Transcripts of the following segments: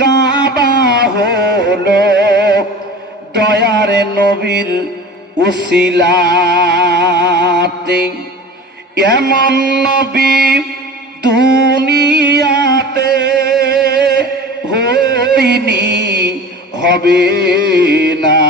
কাবা হলো দয়ার নবীর উসিলাতে। এমন নবী দুনিয়াতে হয়নি, হবে না,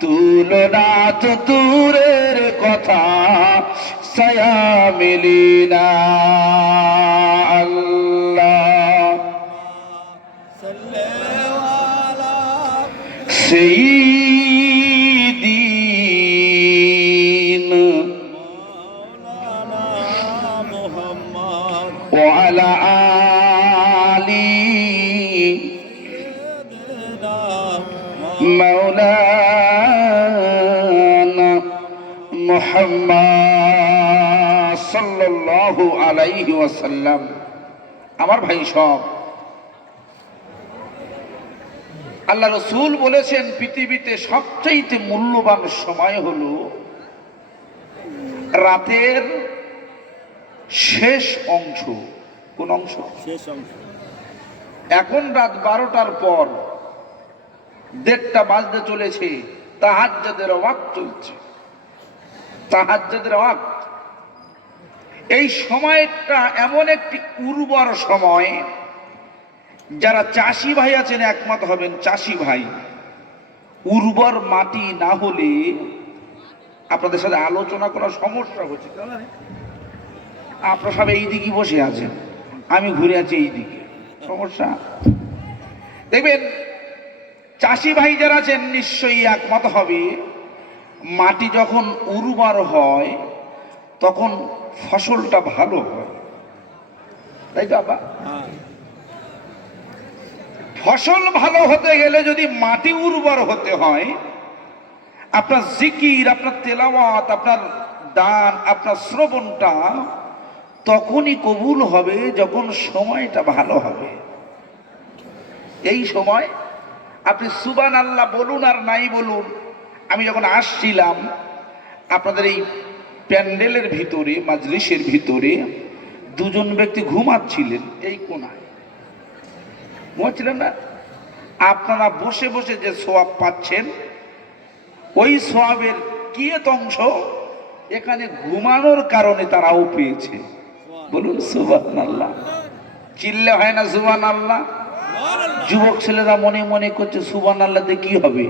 তুলনা তো দূরের কথা, ছায়া মিলি না। আল্লাহ সাইয়্যিদিন ওয়া আলা আলি মাওলানা মুহাম্মদ সাল্লাল্লাহু আলাইহি ওয়াসাল্লাম। আমার ভাই সব, আল্লাহ রসুল বলেছেন পৃথিবীতে সবচেয়ে মূল্যবান সময় হলো রাতের শেষ অংশ। কোন অংশ? শেষ অংশ। এখন রাত 12টার পর 1:30 বাজতে চলেছে, তাহাজ্জুদের ওয়াক্ত চলছে, তাহাজ্জুদের ওয়াক্ত। এই সময়টা এমন একটি উর্বর সময়, যারা চাষি ভাই আছেন একমত হবেন, চাষি ভাই, উর্বর মাটি না হলে আপনাদের সাথে আলোচনা করার সমস্যা হচ্ছে। আপনারা সব এই দিকে বসে আছেন, আমি ঘুরে আছি এই দিকে, সমস্যা। দেখবেন চাষি ভাই যারা আছেন নিশ্চয়ই একমত হবে, মাটি যখন উর্বর হয় তখন ফসলটা ভালো হয়, তাই তো আপা? ফসল ভালো হতে গেলে যদি মাটি উর্বর হতে হয়, আপনার জিকির, আপনার তেলাওয়াত, আপনার দান, আপনার শ্রবণটা তখনই কবুল হবে যখন সময়টা ভালো হবে। এই সময় আপনি সুবহানাল্লাহ বলুন আর নাই বলুন, আমি যখন আসছিলাম আপনাদের এই প্যান্ডেলের ভিতরে, মাজলিসের ভিতরে দুজন ব্যক্তি ঘুমাচ্ছিলেন এই কোনায়, ঘুমাচ্ছিলেন না? আপনারা বসে বসে যে সোয়াব পাচ্ছেন, ওই সোয়াবের কিয়ত অংশ এখানে ঘুমানোর কারণে তারাও পেয়েছে। বলুন সুবহানাল্লাহ। চিল্লে হয় না সুবহানাল্লাহ? যুবক ছেলেরা মনে মনে করছে সুবহানাল্লাহ দিয়ে কি হবে,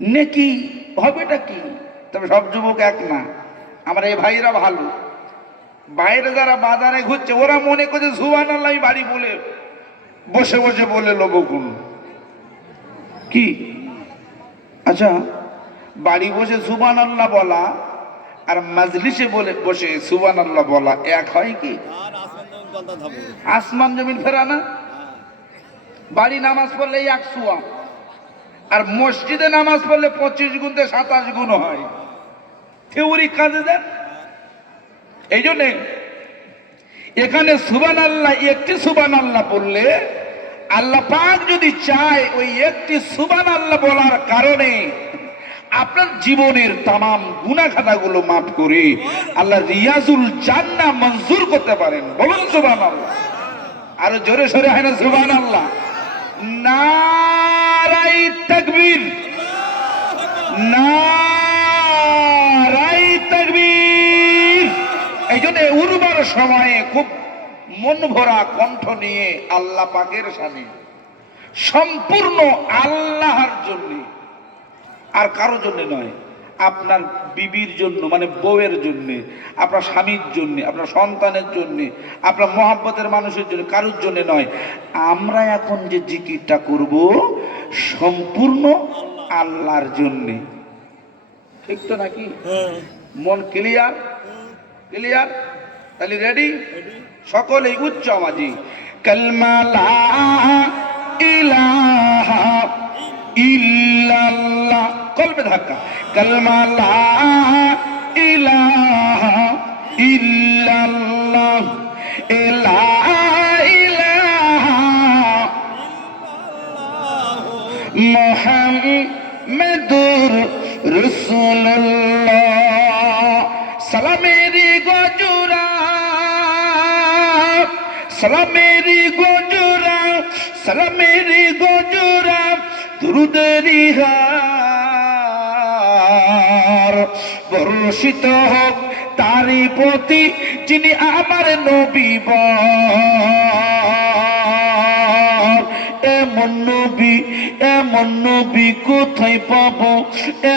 নেকি হবেটা কি? তবে সব যুবক এক না, আমার এই ভাইরা ভালো। বাইরে যারা বাজারে ঘুরছে ওরা মনে করছে সুবহানাল্লাহ বাড়ি বলে বসে বসে বলে লোবো কোন কি? আচ্ছা, বাড়ি বসে সুবহানাল্লাহ বলা আর মাজলিসে বলে বসে সুবহানাল্লাহ বলা এক হয় কি? আসমান জমিন ফেরা না? বাড়ি নামাজ পড়লে 1 সোয়াব, আর মসজিদে নামাজ পড়লে 25 গুণে 27 গুণ হয়। থিওরি কাজে দেন। এই জন্যে এখানে সুবহানাল্লাহ, একটি সুবহানাল্লাহ বললে আল্লাহ পাক যদি চায় ওই একটি সুবহানাল্লাহ বলার কারণে আপনার জীবনের তামাম গুনাহ খাতাগুলো মাফ করে আল্লাহ রিয়াজুল জান্নাহ মঞ্জুর করতে পারেন। বলুন সুবহানাল্লাহ। আরো জোরে সরে হয় না সুবহানাল্লাহ? নারাই তাকবীর, নারাই তাকবীর। এই জন্য উর্বর সময়ে খুব মন ভরা কণ্ঠ নিয়ে আল্লাহ পাকের সামনে, সম্পূর্ণ আল্লাহর জন্য, আর কারো জন্য নয়। আপনার বিবির জন্য, মানে বউয়ের জন্য, আপনার স্বামীর জন্য, আপনার সন্তানের জন্য, আপনার মহব্বতের মানুষের জন্য, কারোর জন্য নয়। আমরা এখন যে জিকিরটা করব সম্পূর্ণ আল্লাহর জন্য, ঠিক তো নাকি? মন ক্লিয়ার? ক্লিয়ার? তাহলে রেডি? সকলেই উচ্চ আওয়াজে কালমা লা ইলাহা ইল্লাল্লাহ, কলবে ধাক্কা, কালমা লা ইলাহা ইল্লাল্লাহ, লা ইলাহা মুহাম্মাদুর রাসূলুল্লাহ। সালামেরি গজুরা, সালামেরি গজুরা সালামের গজরা দুরুদেরি হার বর্ষিত হোক তারি প্রতি যিনি আমার নবী এমন নবী কোথায় পাবো,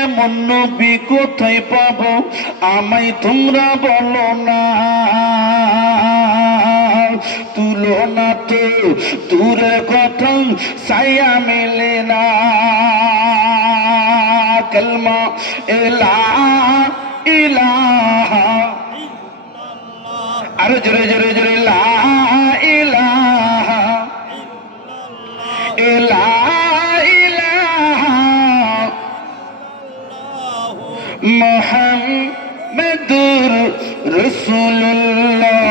এমন নবী কোথায় পাবো, আমায় তোমরা বলো না। তুলনা তো দূরের কথা, ছায়া মেলে না। কালমা লা ইলাহা, আরো জোরে জোরে জোরে, লা ইলাহা লা ইলাহা মুহাম্মাদুর রাসূলুল্লাহ।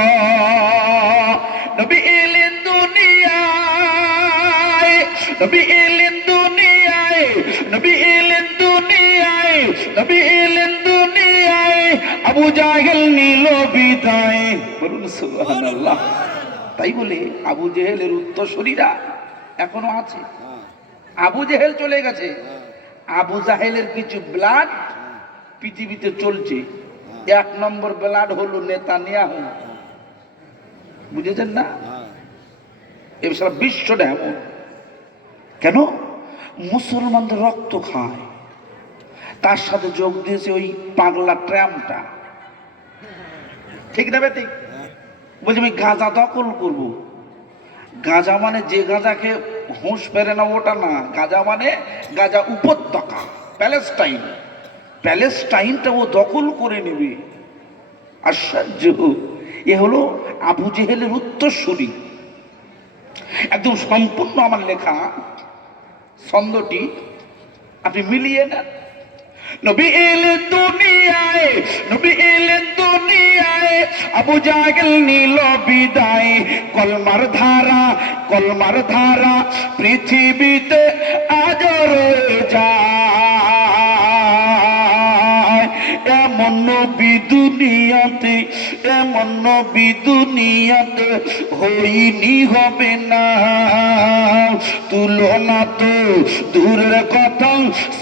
নবী এলেন দুনিয়ায়, নবী এলেন দুনিয়ায়, নবী এলেন দুনিয়ায়, নবী এলেন দুনিয়ায়, আবু জাহেল নিল বিদায়। বলুন সুবহানাল্লাহ। তাই বলে আবু জেহেলের উত্তরসূরিরা এখনো আছে। আবু জেহেল চলে গেছে, আবু জাহেলের কিছু ব্লাড পৃথিবীতে চলছে। এক নম্বর ব্লাড হলো নেতানিয়াহু, বুঝেছেন না? এই সারা বিশ্বটা এমন। কেন? মুসলমানদের রক্ত খায়, তার সাথে যোগ দিয়েছে ওই পাগলা ট্রাম্পটা। ঠিক না ঠিক? বলছি আমি গাঁজা দখল করব। গাঁজা মানে যে গাঁজাকে হুঁশ ফেরে না ওটা না, গাঁজা মানে গাঁজা উপত্যকা, প্যালেস্টাইন, প্যালেস্টাইনটা ও দখল করে নেবে। আশ্চর্য! এ হলো আবু জেহেলের উত্তরসূরি। একদম সম্পূর্ণ আমার লেখা ছন্দটি আপনি মিলিয়ে নেন। নবী এলেন দুনিয়ায়, নবী এলেন দুনিয়ায়, আবু জাহেল নিল বিদায়। কলমার ধারা, কলমার ধারা পৃথিবীতে আজ রয়ে যায়। এমন নবী দুনিয়াতে, এমন নবী দুনিয়াতে হইনি, হবে না। তুলনা তো দূরের কথা,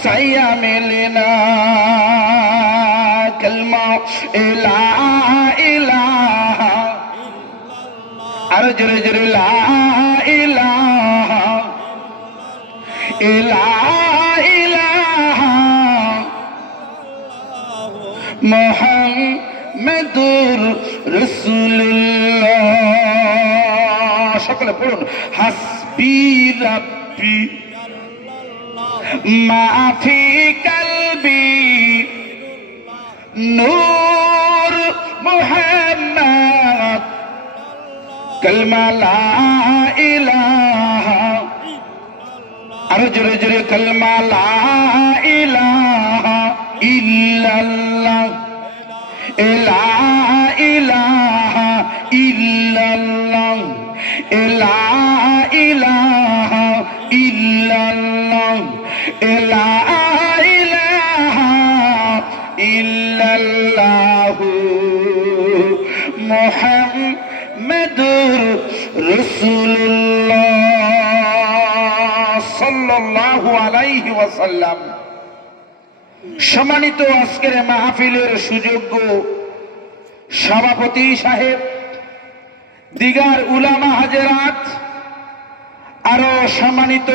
ছায়া মেলে না। কালমা লা ইলাহা, আর জোরে জোরে, লা ইলাহা লা ইলাহা মুহাম্মাদুর রাসূলুল্লাহ। সকলে পড়ুন, হাসবি রাব্বি মা ফি কলবি নূর মুহাম্মদ। কালমা লা ইলাহা, আরো জোরে জোরে, কালমা লা ইলাহা ইল্লাল্লাহ, লা ইলাহা ইল্লাল্লাহ, লা ইলাহা ইল্লাল্লাহ, লা ইলাহা ইল্লাল্লাহ মুহাম্মাদুর রাসূলুল্লাহ সাল্লাল্লাহু আলাইহি ওয়াসাল্লাম। সম্মানিত আজকের মাহফিলের সুযোগ্য সভাপতি সাহেব, দিগার উলামা হাজেরাত, আরো সম্মানিত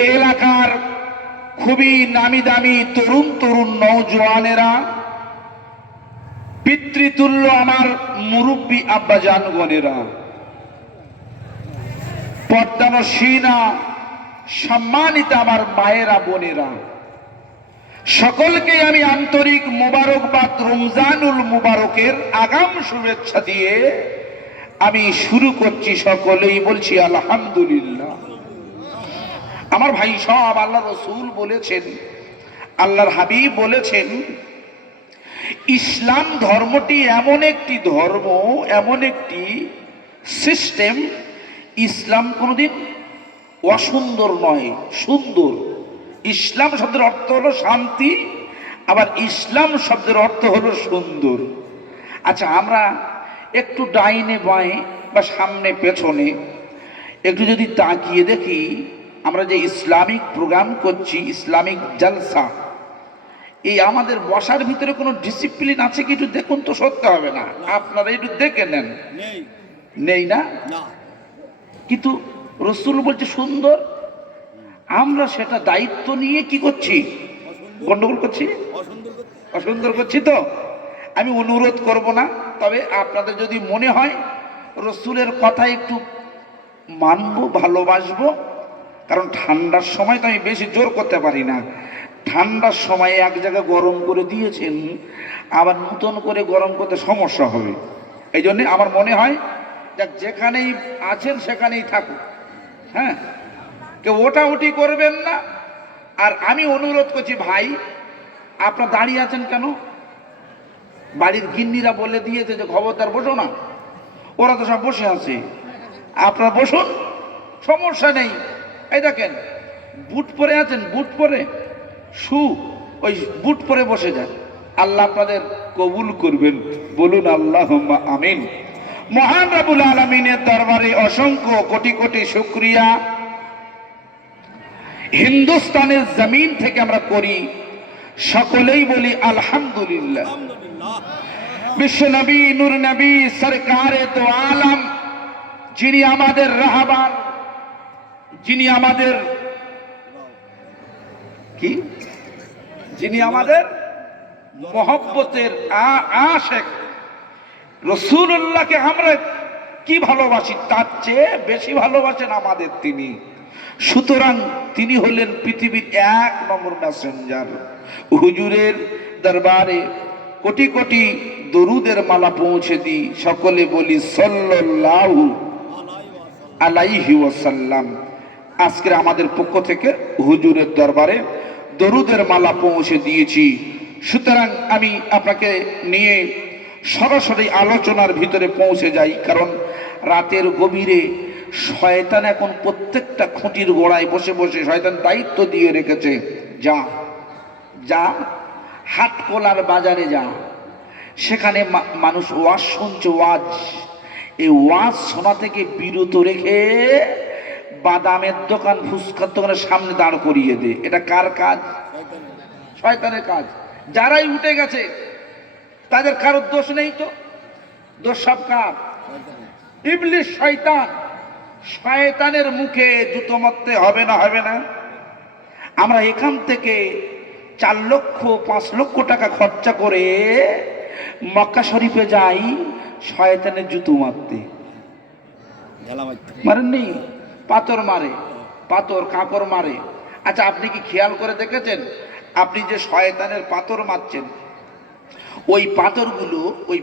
এ এলাকার খুবই নামি দামি তরুণ তরুণ নওজোয়ানেরা, পিতৃতুল্য আমার মুরব্বী আব্বাজানগণেরা, পর্দানসীনা সম্মানিত আমার মায়েরা বোনেরা, সকলকে আমি আন্তরিক মুবারকবাদ, রমজানুল মুবারকের আগাম শুভেচ্ছা দিয়ে আমি শুরু করছি। সকলেই বলছি আলহামদুলিল্লাহ। আমার ভাই সব, আল্লাহ রসুল বলেছেন, আল্লাহর হাবিব বলেছেন, ইসলাম ধর্মটি এমন একটি ধর্ম, এমন একটি সিস্টেম, ইসলাম কোনোদিন অসুন্দর নয়, সুন্দর। ইসলাম শব্দের অর্থ হলো শান্তি, আবার ইসলাম শব্দের অর্থ হলো সুন্দর। আচ্ছা, আমরা একটু ডাইনে বাঁয়ে বা সামনে পেছনে একটু যদি তাকিয়ে দেখি, আমরা যে ইসলামিক প্রোগ্রাম করছি, ইসলামিক জলসা, এই আমাদের বসার ভিতরে কোনো ডিসিপ্লিন আছে কি একটু দেখুন তো, সত্যি হবে না, আপনারা একটু দেখে নেন। নেই না? কিন্তু রসুল বলছে সুন্দর, আমরা সেটা দায়িত্ব নিয়ে কি করছি? গন্ডগোল করছি, অসুন্দর করছি। তো আমি অনুরোধ করব না, তবে আপনাদের যদি মনে হয় রসুলের কথা একটু মানবো, ভালোবাসবো, কারণ ঠান্ডার সময় তো আমি বেশি জোর করতে পারি না। ঠান্ডার সময় এক জায়গায় গরম করে দিয়েছেন, আবার নতুন করে গরম করতে সমস্যা হবে। এই জন্যে আমার মনে হয় যেখানেই আছেন সেখানেই থাকুন, হ্যাঁ, কেউ ওটাউটি করবেন না। আর আমি অনুরোধ করছি, ভাই আপনার দাঁড়িয়ে আছেন কেন? বাড়ির গিন্নিরা বলে দিয়েছে যে খবরদার বসো না, ওরা তো সব বসে আছে, আপনারা বসুন, সমস্যা নেই। এই দেখেন বুট পরে আছেন, বুট পরে ওই বুট পরে বসে যান, আল্লাহ আপনাদের কবুল করবেন, বলুন আল্লাহুম্মা আমিন। মহান রব্বুল আলামিনের দরবারে অসংখ্য কোটি কোটি শুকরিয়া হিন্দুস্তানের জমিন থেকে আমরা করি, সকলেই বলি আলহামদুলিল্লাহ। বিশ্ব নবী, নূর নবী, সরকারে তো আলম, যিনি আমাদের রাহবার, যিনি আমাদের কি, যিনি আমাদের মহব্বতের আশেক, রাসূলুল্লাহকে আমরা কি ভালোবাসি, তার চেয়ে বেশি ভালোবাসেন আমাদের তিনি। সুতরাং তিনি হলেন পৃথিবীর 1 নম্বর মেসেঞ্জার। হুজুরের দরবারে কোটি কোটি দরুদের মালা পৌঁছে দিই, সকলে বলি সাল্লাল্লাহু আলাইহি ওয়াসাল্লাম। আজকে আমাদের পক্ষ থেকে হুজুরের দরবারে দরুদের মালা পৌঁছে দিয়েছি। সুতরাং আমি আপনাকে নিয়ে সরাসরি আলোচনার ভিতরে পৌঁছে যাই, কারণ রাতের গভীরে শয়তান এখন প্রত্যেকটা খুঁটির গোড়ায় বসে বসে শয়তান দায়িত্ব দিয়ে রেখেছে, যা যা হাটকোলার বাজারে যা, সেখানে মানুষ ওয়াজ শুনছে, ওয়াজ, এই ওয়াজ শোনা থেকে বিরত রেখে বাদামের দোকান, ফুচকার দোকানের সামনে দাঁড় করিয়ে দে। এটা কার কাজ? শয়তানের কাজ। যারাই উঠে গেছে তাদের কারোর দোষ নেই, তো দোষ সব কার? ইবলিস, শয়তান। শয়তানের মুখে জুতো মারতে হবে না, হবে না? আমরা এখান থেকে 4 লক্ষ 5 লক্ষ টাকা খরচা করে মক্কা শরীফে যাই শয়তানের জুতো মারতে। মারেননি? পাথর মারে, পাথর কাপড় মারে। আচ্ছা, আপনি কি খেয়াল করে দেখেছেন, আপনি যে শয়তানের পাথর মারছেন, ওই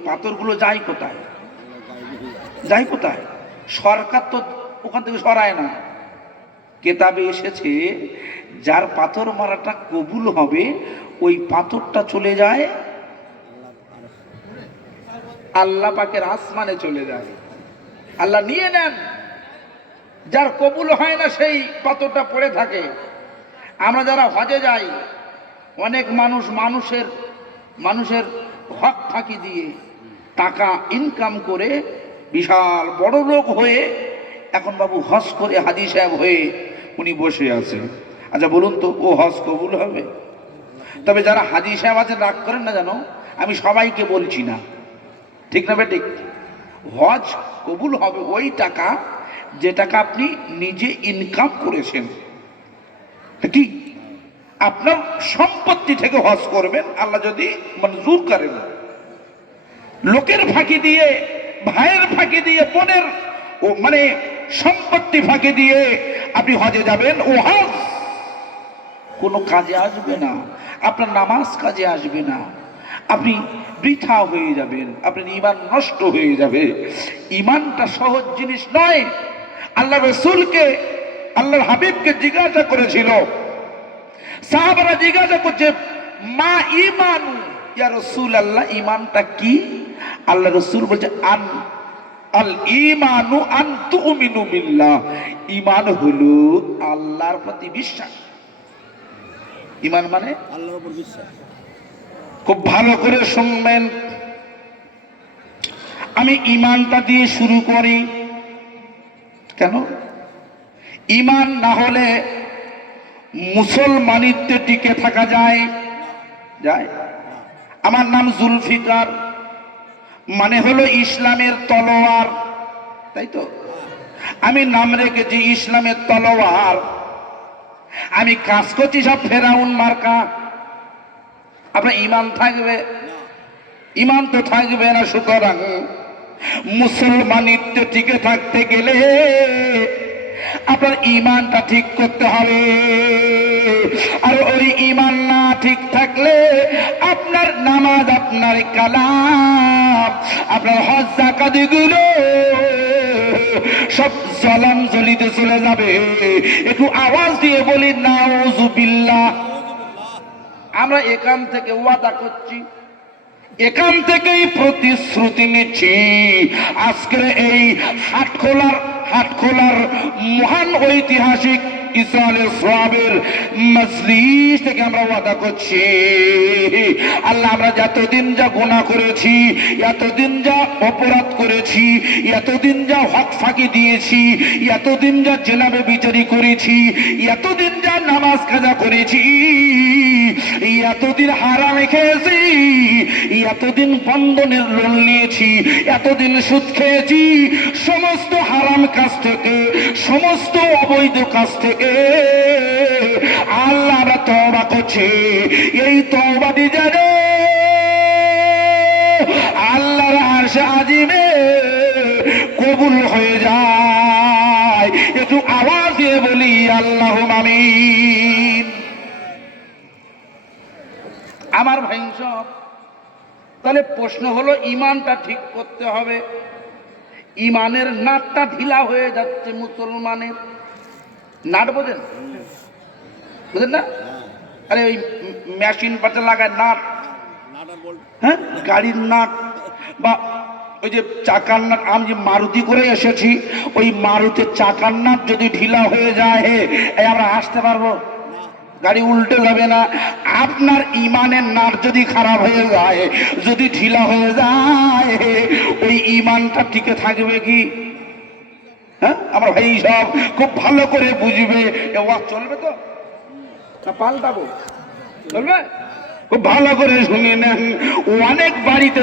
পাথরগুলো যায় কোথায়? যায় কোথায়? সরকার তো ওখান থেকে সরায় না। কেতাবে এসেছে যার পাথর মারাটা কবুল হবে, ওই পাথরটা চলে যায় আল্লাহ পাকের আসমানে চলে যায়, আল্লাহ নিয়ে নেন। যার কবুল হয় না সেই পাথরটা পড়ে থাকে। আমরা যারা হজে যাই, অনেক মানুষের হক ফাঁকি দিয়ে টাকা ইনকাম করে বিশাল বড় লোক হয়ে এখন বাবু হজ করে হাজী সাহেব হয়ে উনি বসে আছে। আচ্ছা বলুন তো, ও হজ কবুল হবে? তবে যারা হাজী সাহেব আছেন রাগ করেন না জানো, আমি সবাইকে বলছি না, ঠিক না বেঠিক? হজ কবুল হবে ওই টাকা যে টাকা আপনি নিজে ইনকাম করেছেন, কি আপনার সম্পত্তি থেকে হজ করবেন, আল্লাহ যদি মঞ্জুর করেন। লোকের ফাঁকি দিয়ে, ভাইয়ের ফাঁকি দিয়ে, বোনের সম্পত্তি ফাঁকি দিয়ে আপনি হজে যাবেন, ও হজ কোনো কাজে আসবে না, আপনার নামাজ কাজে আসবে না, আপনি বৃথা হয়ে যাবেন, আপনার ঈমান নষ্ট হয়ে যাবে। ঈমানটা সহজ জিনিস নয়। আল্লাহ রাসূলকে, আল্লাহর হাবিবকে জিজ্ঞাসা করেছিল, সাহাবারা জিজ্ঞাসা করছে, মা ঈমানু ইয়া রাসূলুল্লাহ, ঈমানটা কি? আল্লাহ রাসূল বলছে, আল ঈমানু আন তুমিনু বিল্লাহ, ঈমান হলো আল্লাহর প্রতি বিশ্বাস। ঈমান মানে আল্লাহর উপর বিশ্বাস। খুব ভালো করে শুনবেন, আমি ঈমানটা দিয়ে শুরু করি। কেন? ইমান না হলে মুসলমানিত্বে টিকে থাকা যায়? যায়। আমার নাম জুলফিকার, মানে হলো ইসলামের তলোয়ার, তাই তো? আমি নাম রেখেছি ইসলামের তলোয়ার। আমি কাজ করছি সব ফেরাউন মার্কা। আপনার ইমান থাকবে? ইমান তো থাকবে না। সুতরাং মুসলমানিত্বে টিকে থাকতে গেলে আপনার ইমানটা ঠিক করতে হবে। আর ওই ইমান না ঠিক থাকলে আপনার নামাজ, আপনার কালাম, আপনার হজ যাকাত গুলো সব জলাঞ্জলিতে চলে যাবে। একটু আওয়াজ দিয়ে বলি নাউজুবিল্লাহ। আমরা এখান থেকে ওয়াদা করছি, এখান থেকেই প্রতিশ্রুতি নিচ্ছি, আজকের এই হাটখোলার মহান ঐতিহাসিক ইসরায়েল সোয়াবের মজলিস থেকে আমরা ওয়াদা করছি, আল্লাহ আমরা যতদিন যা গুনাহ করেছি, এতদিন যা অপরাধ করেছি, এতদিন যা হক ফাঁকি দিয়েছি, এতদিন যা জেনাবে বিচারি করেছি, এতদিন যা নামাজ কাজা করেছি, এতদিন হারামে খেয়েছি, এতদিন বন্ধনের লোন নিয়েছি, এতদিন সুদ খেয়েছি, সমস্ত হারাম কাজ থেকে, সমস্ত অবৈধ কাজ থেকে আল্লাহ আমরা তওবা করছি। এই তওবাটি যেন আল্লাহর আরশে আজিমে কবুল হয়ে যায়। একটু আওয়াজ দিয়ে বলি আল্লাহুম্মা আমিন। আমার ভাই সব, তাহলে প্রশ্ন হলো ইমানটা ঠিক করতে হবে। ইমানের নাটটা ঢিলা হয়ে যাচ্ছে মুসলমানের। নাট বোঝেন? বুঝেন না? আরে ওই মেশিন পাতে লাগায় নাট, হ্যাঁ, গাড়ির নাট বা ওই যে চাকার নাট। আমি যে মারুতি করে এসেছি, ওই মারুতির চাকার নাট যদি ঢিলা হয়ে যায়, আমরা আসতে পারবো? গাড়ি উল্টে যাবে না? আপনার ইমানের নাট যদি খারাপ হয়ে যায়, যদি ঢিলা হয়ে যায়, ওই ইমানটা টিকে থাকবে কি? হ্যাঁ, আমার ভাই সব খুব ভালো করে বুঝবে। ওয়াজ চলবে তো না পাল্টাবো? চলবে? খুব ভালো করে শুনে নেন। অনেক বাড়িতে